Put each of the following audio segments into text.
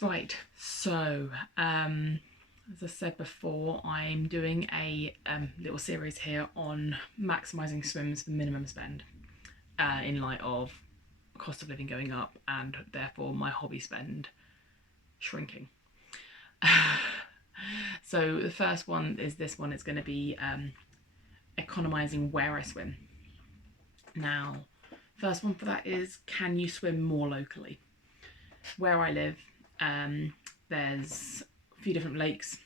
Right, so as I said before, I'm doing a little series here on maximising swims for minimum spend in light of cost of living going up and therefore my hobby spend shrinking. So the first one is this one. It's going to be economizing where I swim. Now, first one for that is, can you swim more locally? Where I live, there's a few different lakes,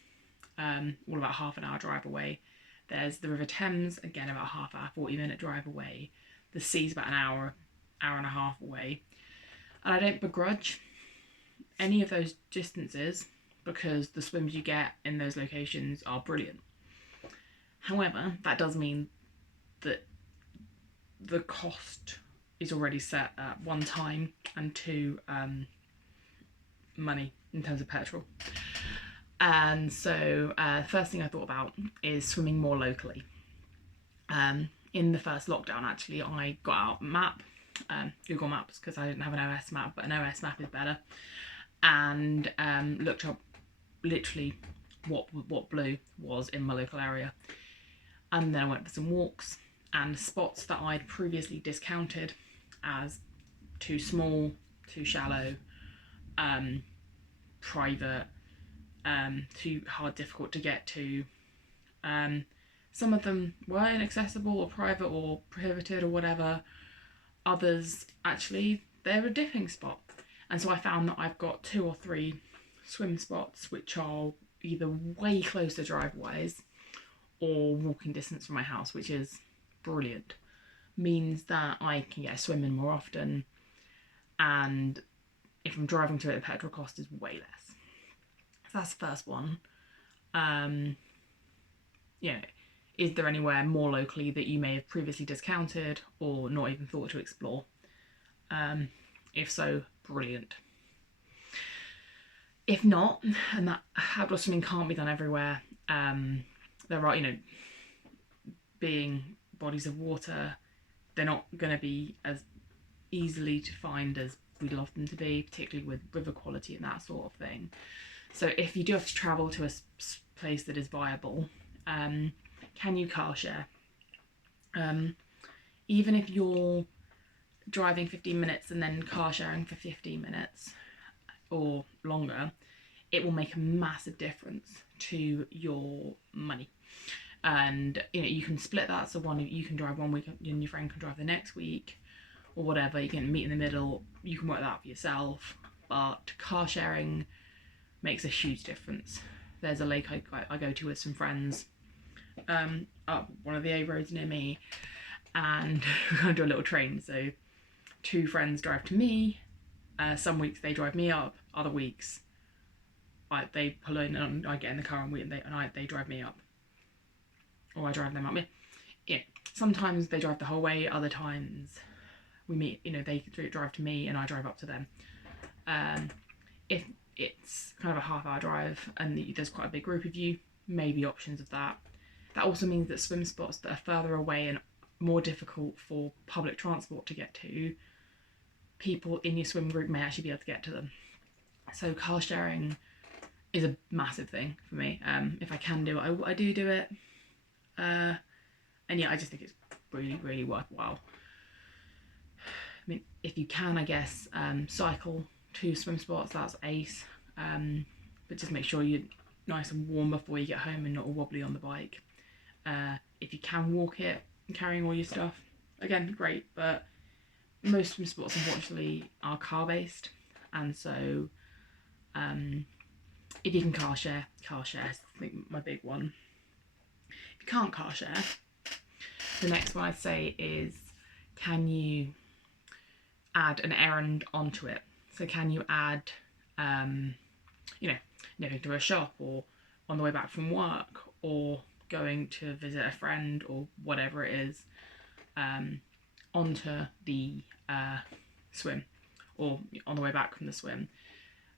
all about half an hour drive away. There's the River Thames, again about half hour, 40-minute drive away. The sea's about an hour and a half away. And I don't begrudge any of those distances because the swims you get in those locations are brilliant. However, that does mean that the cost is already set at one, time, and two, money in terms of petrol. And so first thing I thought about is swimming more locally. In the first lockdown, actually, I got out a map, Google Maps, because I didn't have an OS map, but an OS map is better, and looked up literally what blue was in my local area. And then I went for some walks, and spots that I'd previously discounted as too small, too shallow, private, too hard, difficult to get to. Some of them were inaccessible or private or prohibited or whatever. Others, actually, they're a dipping spot. And so I found that I've got 2 or 3 swim spots which are either way closer drive-wise or walking distance from my house, which is brilliant. Means that I can get a swim in more often, and if I'm driving to it, the petrol cost is way less. So that's the first one. Is there anywhere more locally that you may have previously discounted or not even thought to explore? If so, brilliant. If not, and that outdoor swimming can't be done everywhere, there are, being bodies of water, they're not going to be as easily to find as we'd love them to be, particularly with river quality and that sort of thing. So if you do have to travel to a place that is viable, can you car share? Even if you're driving 15 minutes and then car sharing for 15 minutes or longer, it will make a massive difference to your money. And you can split that, so you can drive one week and your friend can drive the next week or whatever. You can meet in the middle, you can work that out for yourself, but car sharing makes a huge difference. There's a lake I go to with some friends up one of the A roads near me, and we're going to do a little train. So 2 friends drive to me, some weeks they drive me up, other weeks they pull in and I get in the car and they drive me up, or I drive them up. Yeah, sometimes they drive the whole way, other times we meet, they drive to me and I drive up to them. If it's kind of a half-hour drive and there's quite a big group of you, maybe options of that. That also means that swim spots that are further away and more difficult for public transport to get to, people in your swim group may actually be able to get to them. So car sharing is a massive thing for me. If I can do it, I do it. And yeah, I just think it's really, really worthwhile. I mean, if you can, I guess, cycle to swim spots, that's ace. But just make sure you're nice and warm before you get home and not all wobbly on the bike. If you can walk it, carrying all your stuff, again, great. But most swim spots, unfortunately, are car based, and so if you can car share is, I think, my big one. If you can't car share, the next one I'd say is, can you add an errand onto it? So can you add, going to a shop, or on the way back from work, or going to visit a friend, or whatever it is, onto the swim, or on the way back from the swim.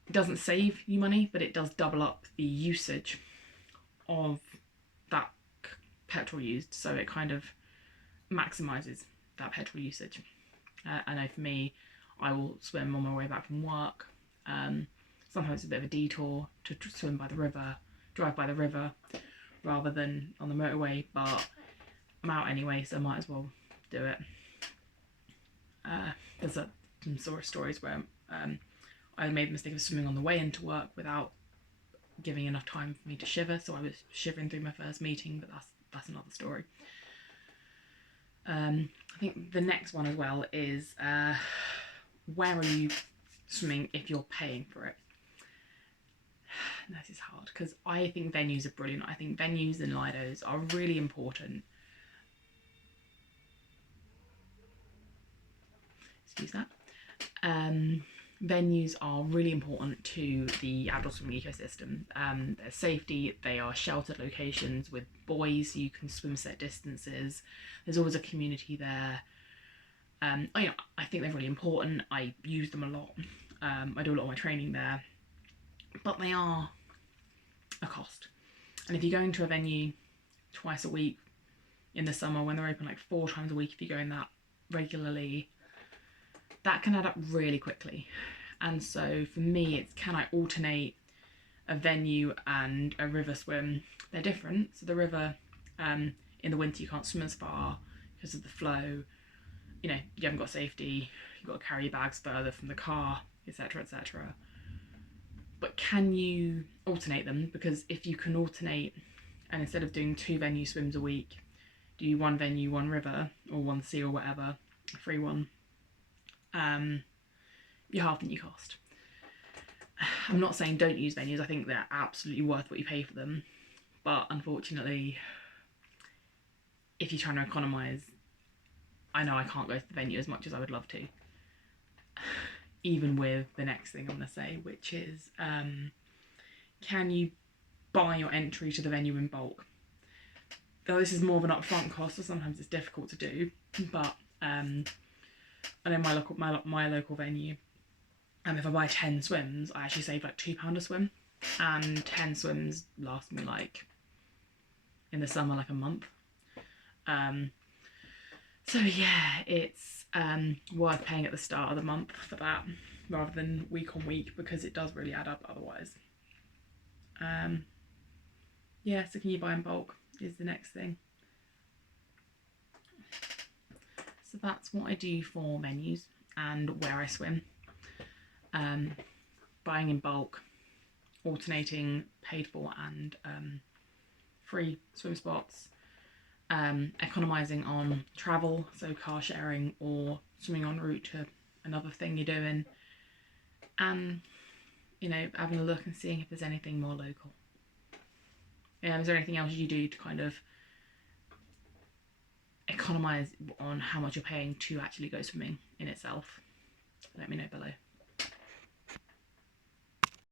It doesn't save you money, but it does double up the usage of that petrol used, so it kind of maximises that petrol usage. I know for me, I will swim on my way back from work. sometimes it's a bit of a detour to swim by the river, drive by the river, rather than on the motorway, but I'm out anyway, so I might as well do it. There's some sort of stories where I made the mistake of swimming on the way into work without giving enough time for me to shiver, so I was shivering through my first meeting, but that's another story. I think the next one as well is where are you swimming if you're paying for it? This is hard because I think venues are brilliant. I think venues and Lidos are really important. Excuse that. Venues are really important to the outdoor swimming ecosystem. There's safety, they are sheltered locations with buoys so you can swim set distances. There's always a community there. I think they're really important. I use them a lot. I do a lot of my training there, but they are a cost. And if you're going to a venue twice a week in the summer when they're open like 4 times a week, if you're going that regularly, that can add up really quickly. And so for me, it's can I alternate a venue and a river swim? They're different. So the river, in the winter you can't swim as far because of the flow. You haven't got safety, you've got to carry your bags further from the car, etc, etc. But can you alternate them? Because if you can alternate, and instead of doing 2 venue swims a week, do 1 venue, 1 river, or 1 sea or whatever, a free one, you're halving your cost. I'm not saying don't use venues, I think they're absolutely worth what you pay for them, but unfortunately, if you're trying to economise, I know I can't go to the venue as much as I would love to. Even with the next thing I'm going to say, which is, can you buy your entry to the venue in bulk? Though this is more of an upfront cost, so sometimes it's difficult to do, but I know my local venue, if I buy 10 swims, I actually save like £2 a swim, and 10 swims last me like, in the summer, like a month. So yeah, it's worth paying at the start of the month for that rather than week on week, because it does really add up otherwise. Yeah, so can you buy in bulk is the next thing. So that's what I do for venues and where I swim. Buying in bulk, alternating paid for and free swim spots. Economizing on travel, so car sharing or swimming en route to another thing you're doing, and having a look and seeing if there's anything more local. Is there anything else you do to kind of economize on how much you're paying to actually go swimming in itself? Let me know below.